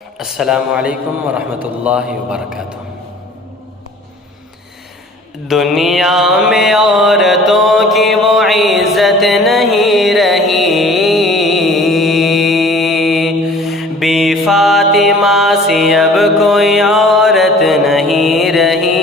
السلام علیکم ورحمۃ اللہ وبرکاتہ۔ دنیا میں عورتوں کی وہ عزت نہیں رہی، بی فاطمہ سی اب کوئی عورت نہیں رہی۔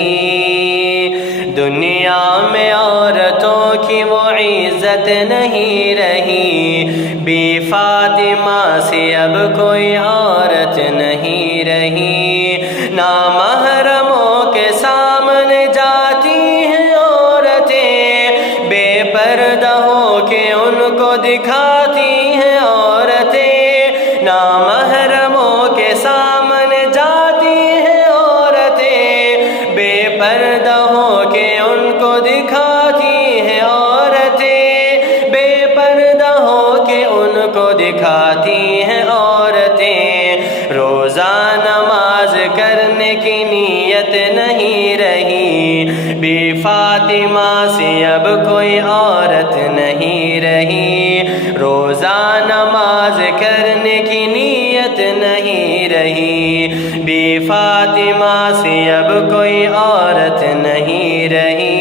دنیا میں عورتوں کی وہ عزت نہیں رہی، بی فاطمہ سی اب کوئی عورت نہیں رہی۔ نامحرموں کے سامنے جاتی ہیں عورتیں، بے پردہ ہو کے ان کو دکھاتی ہیں عورتیں۔ نامحرموں کے سامنے جاتی ہیں عورتیں، بے پردہ ہو کے ان کو دکھاتی ہیں عورتیں، بے پردہ ہو کے ان کو دکھاتی ہیں عورتیں۔ روزہ نماز کرنے کی نیت نہیں رہی، بی فاطمہ سی اب کوئی عورت نہیں رہی۔ روزہ نماز کرنے کی نیت نہیں رہی، بی فاطمہ سی اب کوئی عورت نہیں رہی۔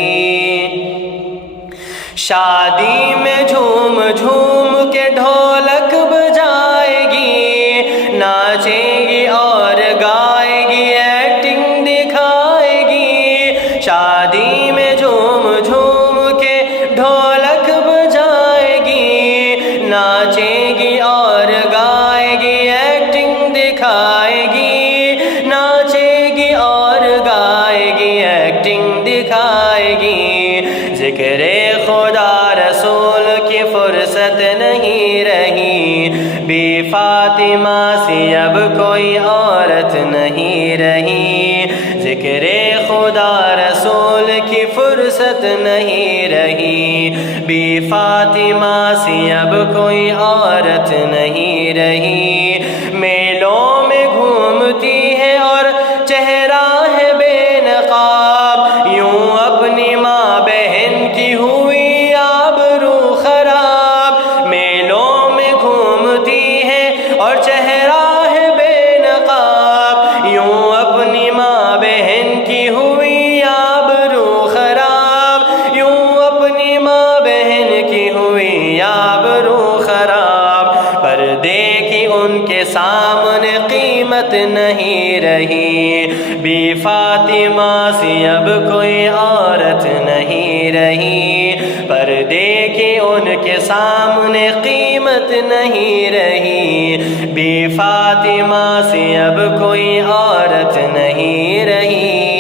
شادی میں جھوم جھوم کے ڈھولک بجائے گی، ناچے گی اور گائے گی، ایکٹنگ دکھائے گی۔ شادی میں جھوم جھوم کے ڈھولک بجائے گی، ناچے گی اور گائے گی، ایکٹنگ دکھائے گی۔ ناچے گی اور گائے گی، ایکٹنگ دکھائے گی۔ ذکر خدا رسول کی فرصت نہیں رہی، بی فاطمہ سی اب کوئی عورت نہیں رہی۔ ذکر خدا رسول کی فرصت نہیں رہی، بی فاطمہ سی اب کوئی عورت نہیں رہی۔ میلوں میں گھومتی ہے اور چہرہ ہے بے نقاب، یوں اپنی ماں بہن کی ہوئی آبرو خراب۔ میلوں میں گھومتی ہے اور چہرہ ہے بے نقاب، یوں اپنی ماں بہن کی ہوئی آبرو خراب، یوں اپنی ماں بہن کی ہوئی آبرو خراب۔ پردے کی ان کے سامنے قیمت نہیں رہی، بی فاطمہ سی اب کوئی عورت نہیں رہی۔ پردے کی ان کے سامنے قیمت نہیں رہی، بی فاطمہ سی اب کوئی عورت نہیں رہی۔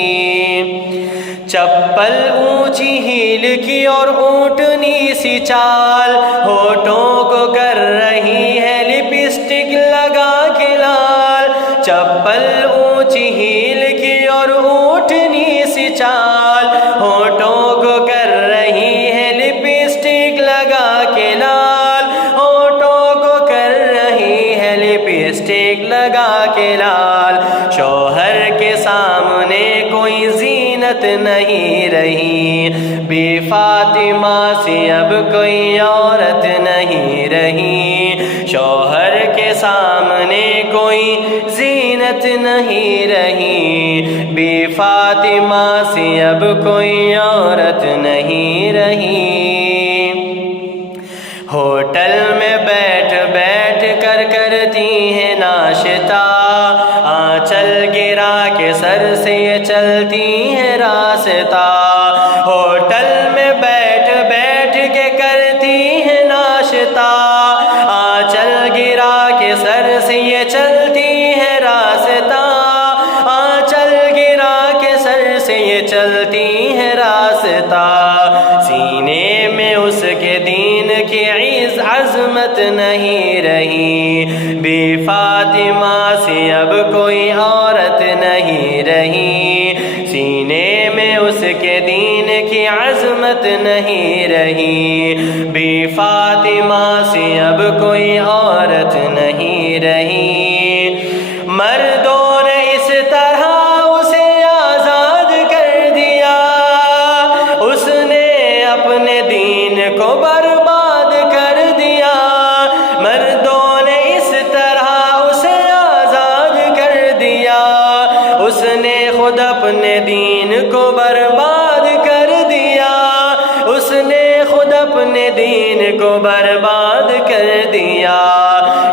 چپل اونچی ہیل کی اور اونٹنی سی چال، ہونٹوں کو کر رہی ہے لپسٹک لگا کے لال۔ چپل اونچی ہیل کی اور اونٹنی سی چال، ہونٹوں کو کر رہی ہے لپسٹک لگا کے لال۔ ہونٹوں کو کر رہی ہے لپسٹک لگا کے لال۔ شوہر کے سامنے کوئی زینت نہیں رہی، بی فاطمہ سی اب کوئی عورت نہیں رہی۔ شوہر کے سامنے کوئی زینت نہیں رہی، بی فاطمہ سی اب کوئی عورت نہیں رہی۔ ہوٹل میں بیٹھ بیٹھ کر کرتی ہیں ناشتہ، آنچل گرا کے سر سے یہ چلتی ہیں راستہ۔ ہوٹل میں بیٹھ بیٹھ کے کرتی ہیں ناشتہ، آنچل گرا کے سر سے یہ چلتی ہیں راستہ۔ آنچل گرا کے سر سے یہ چلتی ہیں راستہ۔ سینے میں اس کے دین کی عظمت نہیں رہی، بی فاطمہ سی اب کوئی عورت نہیں رہی۔ سینے میں اس کے دین کی عظمت نہیں رہی، بی فاطمہ سی اب کوئی عورت نہیں رہی۔ مردوں نے اس طرح اسے آزاد کر دیا، اس نے اپنے دین کو برباد کر دیا۔ مردوں نے اس طرح اسے آزاد اپنے دین کو برباد کر دیا، اس نے خود اپنے دین کو برباد کر دیا۔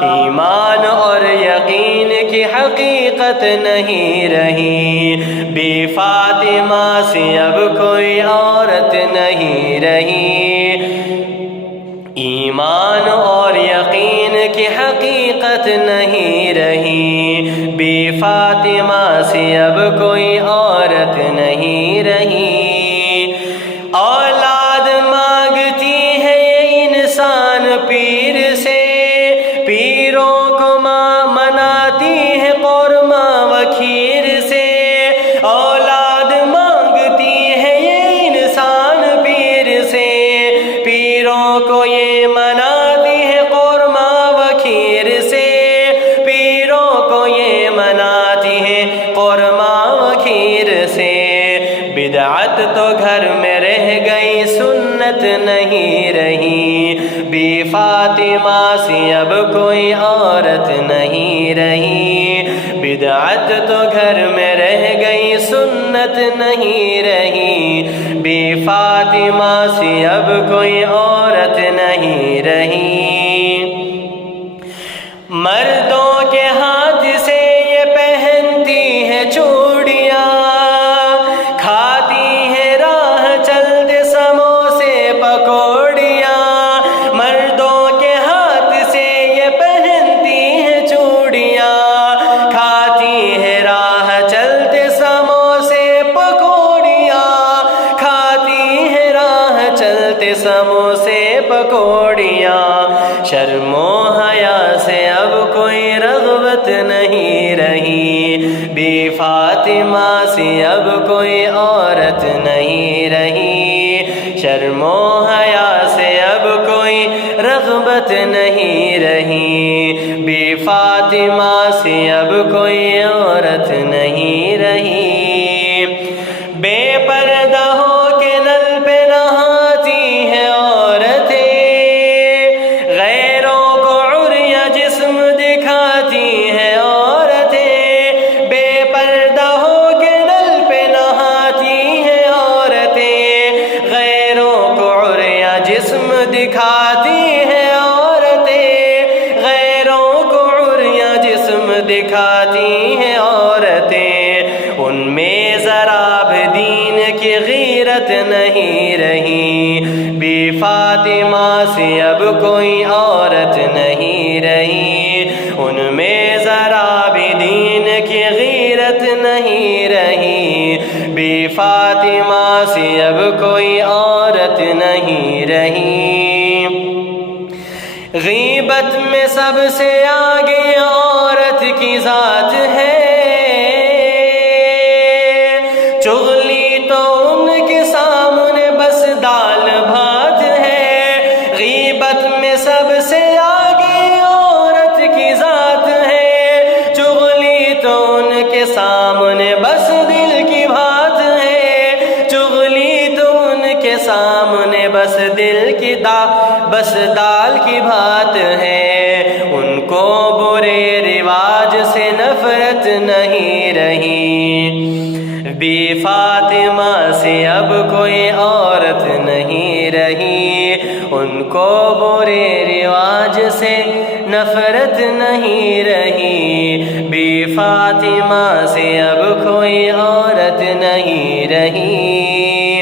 ایمان اور یقین کی حقیقت نہیں رہی، بی فاطمہ سے اب کوئی عورت نہیں رہی۔ ایمان اور یقین کی حقیقت نہیں رہی، بی فاطمہ سے اب کوئی عورت نہیں رہی۔ اولاد مانگتی ہے یہ انسان پیر سے، پیروں کو مناتی ہے قورمہ و کھیر سے۔ اولاد مانگتی ہے یہ انسان پیر سے، پیروں کو یہ مناتی ہے قورمہ و کھیر سے، پیروں کو یہ مناتی ہے قورمہ و کھیر سے۔ بدعت تو گھر میں رہ گئی، سنت نہیں رہی، بی فاطمہ سے اب کوئی عورت نہیں رہی۔ بدعت تو گھر میں رہ گئی، سنت نہیں رہی، بی فاطمہ سے اب کوئی عورت نہیں رہی۔ مردوں کے ہاتھ سے یہ پہنتی ہے چوڑیاں، کھاتی ہے راہ چلتے سموسے پکوڑیاں۔ مردوں کے ہاتھ سے یہ پہنتی ہے چوڑیاں، کھاتی ہے راہ چلتے سموسے پکوڑیاں، کھاتی ہے راہ چلتے سموسے پکوڑیاں۔ شرم و حیا سے اب کوئی رغبت نہیں رہی، بی فاطمہ سے اب کوئی عورت نہیں رہی۔ شرم و حیا سے اب کوئی رغبت نہیں رہی، بی فاطمہ سے اب کوئی عورت نہیں رہی۔ بے پردہ ہو کے نل پہ نہاتی ہیں عورتیں، غیروں کو عریاں جسم دکھاتی ہیں عورتیں۔ بے پردہ ہو کے نل پہ نہاتی ہیں عورتیں، غیروں کو عریاں جسم دکھاتی ہیں عورتیں، غیروں کو عریاں جسم دکھاتی ہیں عورتیں۔ ان میں ذرا بھی دین کی غیرت نہیں رہی، بی فاطمہ سے اب کوئی عورت نہیں رہی۔ ان میں ذرا بھی دین کی غیرت نہیں رہی، بی فاطمہ سے اب کوئی عورت نہیں رہی۔ غیبت میں سب سے آگے عورت کی ذات ہے، چغلی تو ان کے سامنے بس دال بھات ہے۔ غیبت میں سب سے آگے عورت کی ذات ہے، چغلی تو ان کے سامنے بس دل کی بات ہے، چغلی تو ان کے سامنے بس دل کی بس دال کی بات ہے۔ ان کو برے رواج سے نفرت نہیں رہی، بی فاطمہ سے اب کوئی عورت نہیں رہی۔ ان کو برے رواج سے نفرت نہیں رہی، بی فاطمہ سے اب کوئی عورت نہیں رہی۔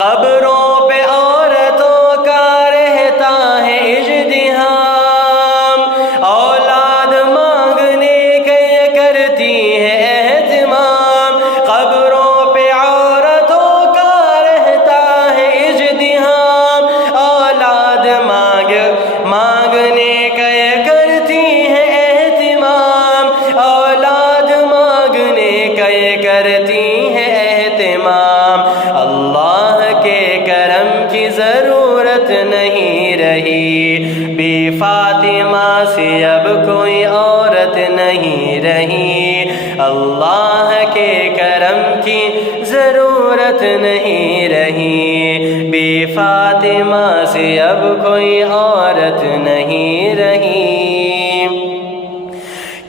قبروں پہ عورتوں کا رہتا ہے اجتحام، اولاد مانگنے کے کرتی ہے اہتمام۔ قبروں پہ عورتوں کا رہتا ہے اجتحام، اولاد مانگنے کا کرتی ہے اہتمام، اولاد مانگنے کا کرتی ہے اہتمام۔ اللہ کے کرم کی ضرورت نہیں رہی، بی فاطمہ سے اب کوئی عورت نہیں رہی۔ اللہ کے کرم کی ضرورت نہیں رہی، بی فاطمہ سے اب کوئی عورت نہیں رہی۔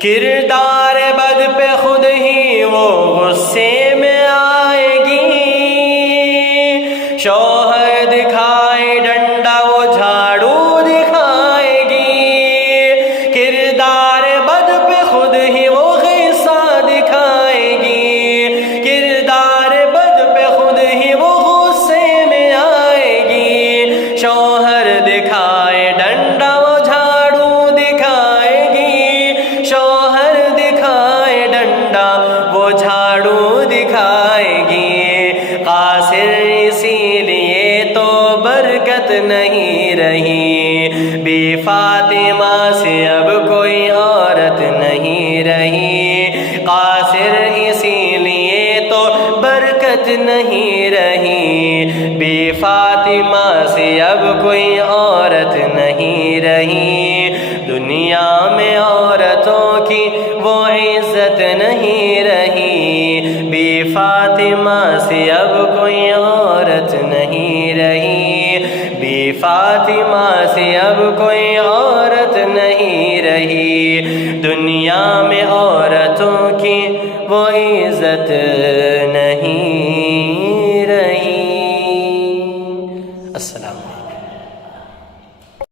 کردار بد پہ خود ہی وہ غصے میں جھاڑو دکھائے گی، قاصر اسی لیے تو برکت نہیں رہی، بی فاطمہ سے اب کوئی عورت نہیں رہی، قاصر اسی لیے تو برکت نہیں رہی، بی فاطمہ سے اب کوئی عورت نہیں رہی، دنیا میں عورتوں کی وہ عزت نہیں رہی، بی فاطمہ سے اب کوئی عورت نہیں رہی، بی فاطمہ سے اب کوئی عورت نہیں رہی، دنیا میں عورتوں کی وہ عزت